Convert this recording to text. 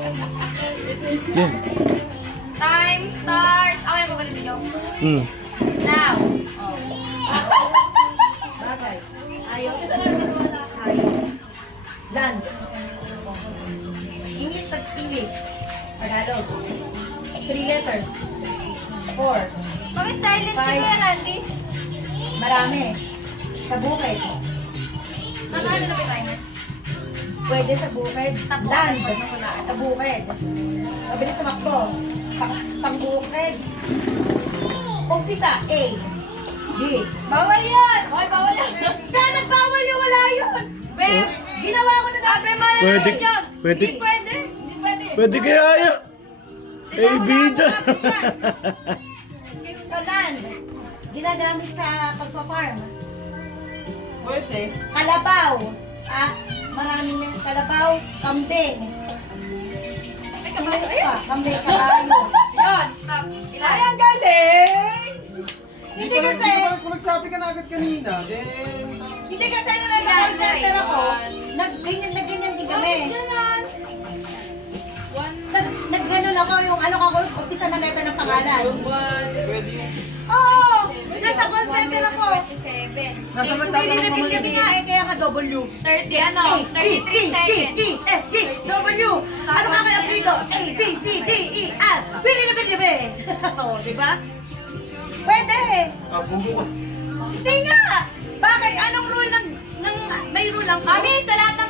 Yan. Time starts. Okay, mo ba yung video? Now. Oh. Bagay. Ayaw. Ayaw. Done. English, English. Tagalog. 3 letters. 4. Bakit silent si Five. Kuya Randy? Marami. Sa bukid. Ano na ba timer? Pwede sa bukid. Tapo. Land. Pag nahulaan. Sa bukid. Mabilis na makbo. Pang-bukid. Umpisa. A. B. Bawal yan! Okay, bawal yan! Saan nagbawal yung wala yun? Beb! Ginawa ko na dati. Pwede. Pwede. Hindi pwede. Pwede kaya yan. Eh, bida. Sa land. Ginagamit sa pagpa-farm. Pwede. Kalabaw. Maraming yan. Kalabaw. Kambing. Ay, kabayo. Pa, kambing, kabayo. Yun, stop. Ilan? Ay, ang galing! Hindi Kung kasi, nagsabi ka na agad kanina, then... hindi kasi ano nasa call center ako, nag-ganyan din kami. Nag-ganon ako yung ano ako, umpisa na letter ng pangalan. Pwede yun. Oo! Nasa call center ako. 27. Nasa Eh, mata sumili lang na naman kami nga eh, kaya ka W. 30 ano? A, B, C, 33 D, seconds. E, F, G, W. Ano ka kaya apelido? A, B, C, D, E, F. Bili na bili be. Oo, di ba? Pwede. Bugo. Hindi nga. Bakit? Anong rule ng may rule ang Mami, sa lahat ng